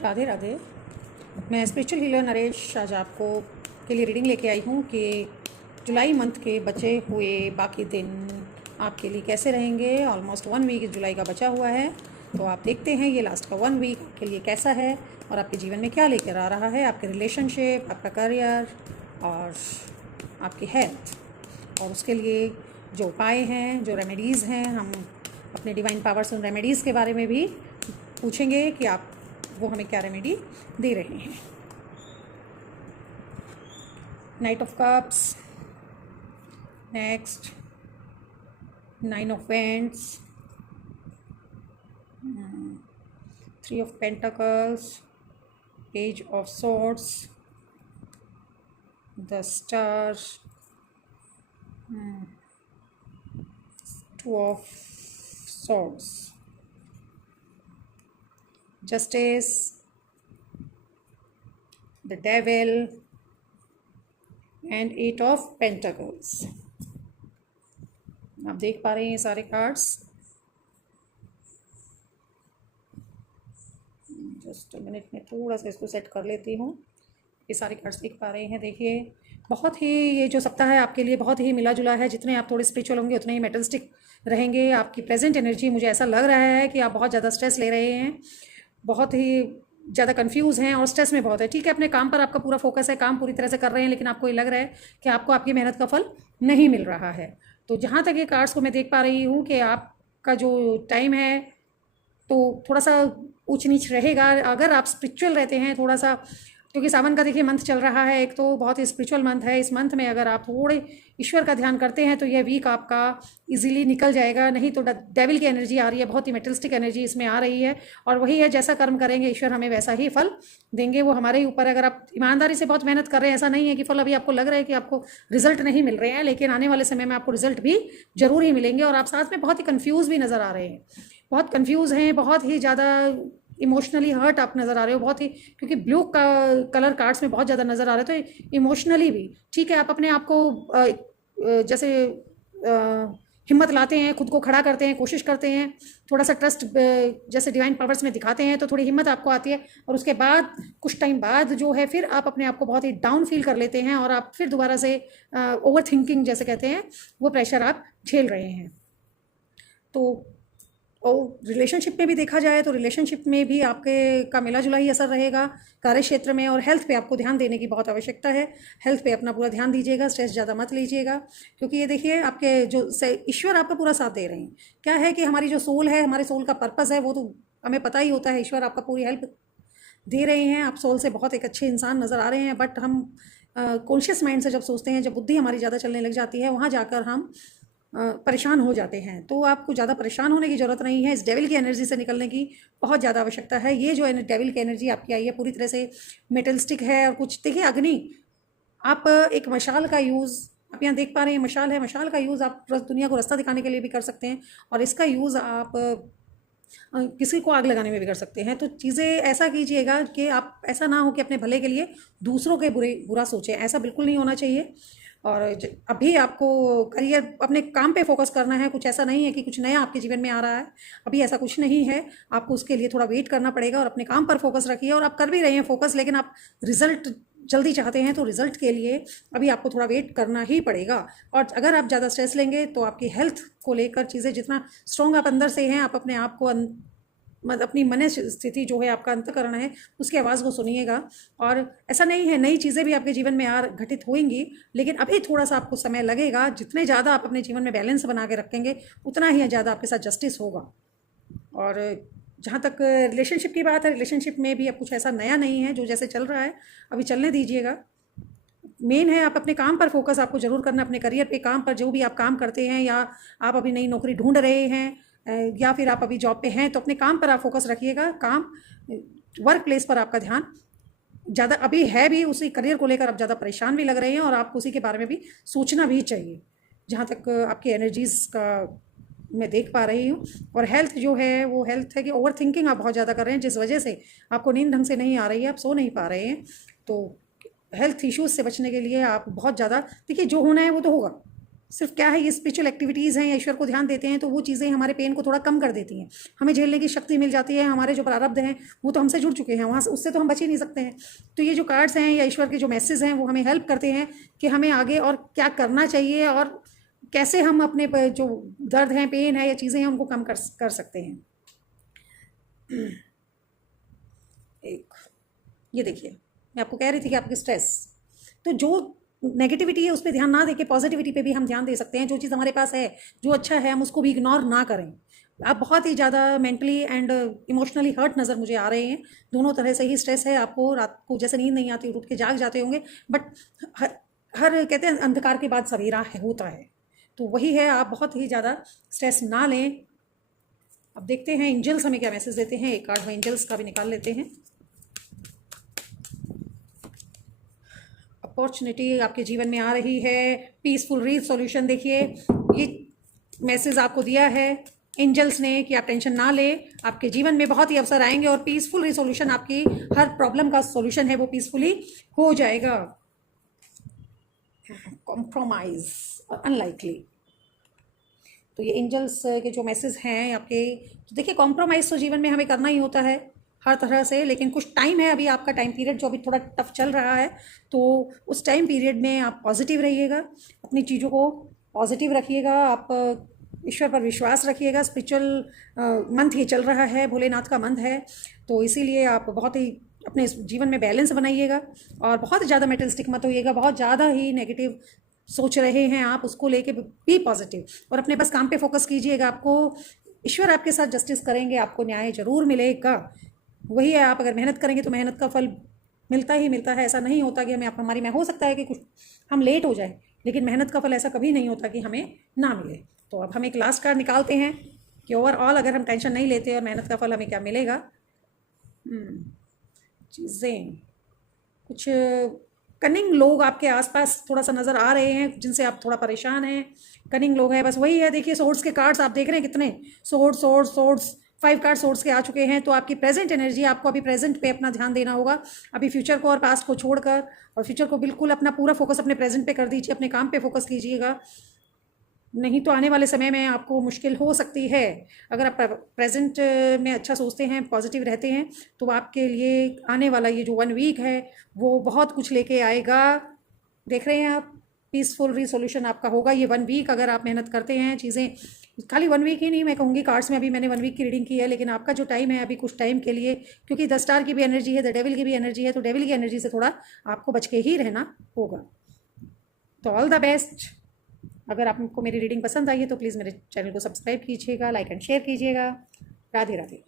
राधे राधे। मैं spiritual healer Naresh आज आपको के लिए रीडिंग लेके आई हूँ कि जुलाई मंथ के बचे हुए बाकी दिन आपके लिए कैसे रहेंगे। ऑलमोस्ट 1 वीक जुलाई का बचा हुआ है, तो आप देखते हैं ये लास्ट का 1 वीक के लिए कैसा है और आपके जीवन में क्या लेकर आ रहा है, आपके रिलेशनशिप, आपका करियर और आपकी हेल्थ। और उसके लिए जो उपाय हैं, जो रेमेडीज़ हैं, हम अपने डिवाइन पावर्स उन रेमेडीज़ के बारे में भी पूछेंगे कि आप वो हमें क्या रेमेडी दे रहे हैं। Night of cups, next 9 of vents, 3 of pentacles, page of swords, the star, 2 of swords, Justice, the Devil, and 8 of Pentacles। आप देख पा रहे हैं ये सारे कार्ड्स। जस्ट मिनट में थोड़ा सा इसको सेट कर लेती हूँ। ये सारे कार्ड्स देख पा रहे हैं। देखिए, बहुत ही ये जो सप्ताह है आपके लिए बहुत ही मिला जुला है। जितने आप थोड़े स्पिरिचुअल होंगे उतने ही मेटलिस्टिक रहेंगे। आपकी प्रेजेंट एनर्जी, मुझे ऐसा लग रहा है कि आप बहुत ज़्यादा स्ट्रेस ले रहे हैं, बहुत ही ज़्यादा कंफ्यूज हैं और स्ट्रेस में बहुत है। ठीक है, अपने काम पर आपका पूरा फोकस है, काम पूरी तरह से कर रहे हैं, लेकिन आपको ये लग रहा है कि आपको आपकी मेहनत का फल नहीं मिल रहा है। तो जहाँ तक ये कार्ड्स को मैं देख पा रही हूँ कि आपका जो टाइम है तो थोड़ा सा ऊंच नीच रहेगा। अगर आप स्पिरिचुअल रहते हैं थोड़ा सा, क्योंकि सावन का देखिए मंथ चल रहा है, एक तो बहुत ही स्पिरिचुअल मंथ है। इस मंथ में अगर आप थोड़े ईश्वर का ध्यान करते हैं तो यह वीक आपका इजीली निकल जाएगा। नहीं तो डेविल की एनर्जी आ रही है, बहुत ही मेटलिस्टिक एनर्जी इसमें आ रही है। और वही है, जैसा कर्म करेंगे ईश्वर हमें वैसा ही फल देंगे, वो हमारे ऊपर। अगर आप ईमानदारी से बहुत मेहनत कर रहे हैं, ऐसा नहीं है कि फल अभी आपको लग रहा है कि आपको रिजल्ट नहीं मिल रहे हैं, लेकिन आने वाले समय में आपको रिजल्ट भी जरूर ही मिलेंगे। और आप साथ में बहुत ही कन्फ्यूज़ भी नज़र आ रहे हैं, बहुत कन्फ्यूज़ हैं, बहुत ही ज़्यादा इमोशनली हर्ट आप नज़र आ रहे हो, बहुत ही, क्योंकि ब्लू का कलर कार्ड्स में बहुत ज़्यादा नज़र आ रहा है। तो इमोशनली भी ठीक है, आप अपने आप को जैसे हिम्मत लाते हैं, खुद को खड़ा करते हैं, कोशिश करते हैं, थोड़ा सा ट्रस्ट जैसे डिवाइन पावर्स में दिखाते हैं तो थोड़ी हिम्मत आपको आती है। और उसके बाद कुछ टाइम बाद जो है फिर आप अपने आप को बहुत ही डाउन फील कर लेते हैं और आप फिर दोबारा से ओवर थिंकिंग जैसे कहते हैं, वो प्रेशर आप झेल रहे हैं। तो और रिलेशनशिप में भी देखा जाए तो रिलेशनशिप में भी आपके का मिला जुला ही असर रहेगा कार्य क्षेत्र में। और हेल्थ पे आपको ध्यान देने की बहुत आवश्यकता है। हेल्थ पे अपना पूरा ध्यान दीजिएगा, स्ट्रेस ज़्यादा मत लीजिएगा, क्योंकि ये देखिए आपके जो ईश्वर आपका पूरा साथ दे रहे हैं। क्या है कि हमारी जो सोल है, हमारे सोल का पर्पस है, वो तो हमें पता ही होता है। ईश्वर आपका पूरी हेल्प दे रहे हैं, आप सोल से बहुत एक अच्छे इंसान नज़र आ रहे हैं। बट हम कॉन्शियस माइंड से जब सोचते हैं, जब बुद्धि हमारी ज़्यादा चलने लग जाती है, वहाँ जाकर हम परेशान हो जाते हैं। तो आपको ज़्यादा परेशान होने की ज़रूरत नहीं है। इस डेविल की एनर्जी से निकलने की बहुत ज़्यादा आवश्यकता है। ये जो डेविल की एनर्जी आपकी आई है पूरी तरह से मेटलिस्टिक है। और कुछ देखिए, अग्नि, आप एक मशाल का यूज़ आप यहाँ देख पा रहे हैं, मशाल है, मशाल का यूज़ आप दुनिया को रास्ता दिखाने के लिए भी कर सकते हैं, और इसका यूज़ आप किसी को आग लगाने में भी कर सकते हैं। तो चीज़ें ऐसा कीजिएगा कि आप ऐसा ना हो कि अपने भले के लिए दूसरों के बुरा सोचें, ऐसा बिल्कुल नहीं होना चाहिए। और अभी आपको करियर, अपने काम पे फोकस करना है। कुछ ऐसा नहीं है कि कुछ नया आपके जीवन में आ रहा है, अभी ऐसा कुछ नहीं है। आपको उसके लिए थोड़ा वेट करना पड़ेगा और अपने काम पर फोकस रखिए। और आप कर भी रहे हैं फोकस, लेकिन आप रिजल्ट जल्दी चाहते हैं, तो रिजल्ट के लिए अभी आपको थोड़ा वेट करना ही पड़ेगा। और अगर आप ज़्यादा स्ट्रेस लेंगे तो आपकी हेल्थ को लेकर चीज़ें, जितना स्ट्रॉन्ग आप अंदर से हैं, आप अपने आप को अपनी मन स्थिति जो है, आपका अंतःकरण है, उसकी आवाज़ को सुनिएगा। और ऐसा नहीं है, नई चीज़ें भी आपके जीवन में घटित होंगी, लेकिन अभी थोड़ा सा आपको समय लगेगा। जितने ज़्यादा आप अपने जीवन में बैलेंस बना के रखेंगे, उतना ही ज़्यादा आपके साथ जस्टिस होगा। और जहाँ तक रिलेशनशिप की बात है, रिलेशनशिप में भी अब कुछ ऐसा नया नहीं है, जो जैसे चल रहा है अभी चलने दीजिएगा। मेन है आप अपने काम पर फोकस आपको ज़रूर करना, अपने करियर पे, काम पर, जो भी आप काम करते हैं, या आप अभी नई नौकरी ढूंढ रहे हैं, या फिर आप अभी जॉब पे हैं, तो अपने काम पर आप फोकस रखिएगा। काम, वर्क प्लेस पर आपका ध्यान ज़्यादा अभी है भी, उसी करियर को लेकर आप ज़्यादा परेशान भी लग रहे हैं और आपको उसी के बारे में भी सोचना भी चाहिए, जहाँ तक आपकी एनर्जीज़ का मैं देख पा रही हूँ। और हेल्थ जो है, वो हेल्थ है कि ओवर थिंकिंग आप बहुत ज़्यादा कर रहे हैं, जिस वजह से आपको नींद ढंग से नहीं आ रही है, आप सो नहीं पा रहे हैं। तो हेल्थ इश्यूज़ से बचने के लिए आप बहुत ज़्यादा, देखिए जो होना है वो तो होगा, सिर्फ क्या है, ये स्पिरिचुअल एक्टिविटीज़ हैं या ईश्वर को ध्यान देते हैं तो वो चीज़ें हमारे पेन को थोड़ा कम कर देती हैं, हमें झेलने की शक्ति मिल जाती है। हमारे जो प्रारब्ध हैं वो तो हमसे जुड़ चुके हैं, वहाँ से उससे तो हम बच ही नहीं सकते हैं। तो ये जो कार्ड्स हैं या ईश्वर के जो मैसेज हैं वो हमें हेल्प करते हैं कि हमें आगे और क्या करना चाहिए और कैसे हम अपने जो दर्द हैं, पेन है या चीज़ें हैं उनको कम कर सकते हैं। एक ये देखिए, मैं आपको कह रही थी कि आपकी स्ट्रेस, तो जो नेगेटिविटी है उस पर ध्यान ना देके पॉजिटिविटी पे भी हम ध्यान दे सकते हैं। जो चीज़ हमारे पास है, जो अच्छा है, हम उसको भी इग्नोर ना करें। आप बहुत ही ज़्यादा मेंटली एंड इमोशनली हर्ट नज़र मुझे आ रहे हैं, दोनों तरह से ही स्ट्रेस है आपको। रात को जैसे नींद नहीं आती, उठ के जाग जाते होंगे, बट हर कहते हैं अंधकार के बाद सवेरा है, होता है, तो वही है। आप बहुत ही ज़्यादा स्ट्रेस ना लें। अब देखते हैं एंजल्स हमें क्या मैसेज देते हैं। एक कार्ड में एंजल्स का भी निकाल लेते हैं। अपॉर्चुनिटी आपके जीवन में आ रही है, पीसफुल रिसोल्यूशन। देखिए ये मैसेज आपको दिया है एंजल्स ने कि आप टेंशन ना ले, आपके जीवन में बहुत ही अवसर आएंगे और पीसफुल रिसोल्यूशन, आपकी हर प्रॉब्लम का सॉल्यूशन है वो पीसफुली हो जाएगा। कॉम्प्रोमाइज अनलाइकली, तो ये एंजल्स के जो मैसेज हैं आपके, तो देखिए कॉम्प्रोमाइज़ तो जीवन में हमें करना ही होता है हर तरह से, लेकिन कुछ टाइम है, अभी आपका टाइम पीरियड जो अभी थोड़ा टफ चल रहा है, तो उस टाइम पीरियड में आप पॉजिटिव रहिएगा, अपनी चीज़ों को पॉजिटिव रखिएगा, आप ईश्वर पर विश्वास रखिएगा। स्पिरिचुअल मंथ ये चल रहा है, भोलेनाथ का मंथ है, तो इसीलिए आप बहुत ही अपने जीवन में बैलेंस बनाइएगा और बहुत ज़्यादा मेटलिस्टिक मत होइएगा। बहुत ज़्यादा ही नेगेटिव सोच रहे हैं आप, उसको लेके बी पॉजिटिव और अपने बस काम पे फोकस कीजिएगा। आपको ईश्वर आपके साथ जस्टिस करेंगे, आपको न्याय जरूर मिलेगा। वही है, आप अगर मेहनत करेंगे तो मेहनत का फल मिलता ही मिलता है। ऐसा नहीं होता कि हमें हमारी में हो सकता है कि कुछ हम लेट हो जाए, लेकिन मेहनत का फल ऐसा कभी नहीं होता कि हमें ना मिले। तो अब हम एक लास्ट कार्ड निकालते हैं कि ओवरऑल अगर हम टेंशन नहीं लेते और मेहनत का फल हमें क्या मिलेगा। चीज़ें, कुछ कनिंग लोग आपके आसपास थोड़ा सा नज़र आ रहे हैं जिनसे आप थोड़ा परेशान हैं। कनिंग लोग हैं, बस वही है। देखिए सोर्ड्स के कार्ड्स आप देख रहे हैं कितने, सोर्ड्स 5 कार्ड सोर्ड्स के आ चुके हैं। तो आपकी प्रेजेंट एनर्जी, आपको अभी प्रेजेंट पे अपना ध्यान देना होगा, अभी फ्यूचर को और पास्ट को छोड़कर, और फ्यूचर को बिल्कुल अपना पूरा फोकस अपने प्रेजेंट पे कर दीजिए, अपने काम पे फोकस कीजिएगा, नहीं तो आने वाले समय में आपको मुश्किल हो सकती है। अगर आप प्रेजेंट में अच्छा सोचते हैं, पॉजिटिव रहते हैं, तो आपके लिए आने वाला ये जो 1 वीक है वो बहुत कुछ लेके आएगा। देख रहे हैं आप, पीसफुल रिसोल्यूशन आपका होगा ये 1 वीक। अगर आप मेहनत करते हैं, चीज़ें खाली 1 वीक ही नहीं, मैं कहूँगी कार्ड्स में अभी मैंने 1 वीक की रीडिंग की है, लेकिन आपका जो टाइम है अभी कुछ टाइम के लिए, क्योंकि 10 स्टार की भी एनर्जी है, द डेविल की भी एनर्जी है, तो डेविल की एनर्जी से थोड़ा आपको बच के ही रहना होगा। तो ऑल द बेस्ट। अगर आपको मेरी रीडिंग पसंद आई है तो प्लीज़ मेरे चैनल को सब्सक्राइब कीजिएगा, लाइक एंड शेयर कीजिएगा। राधे राधे।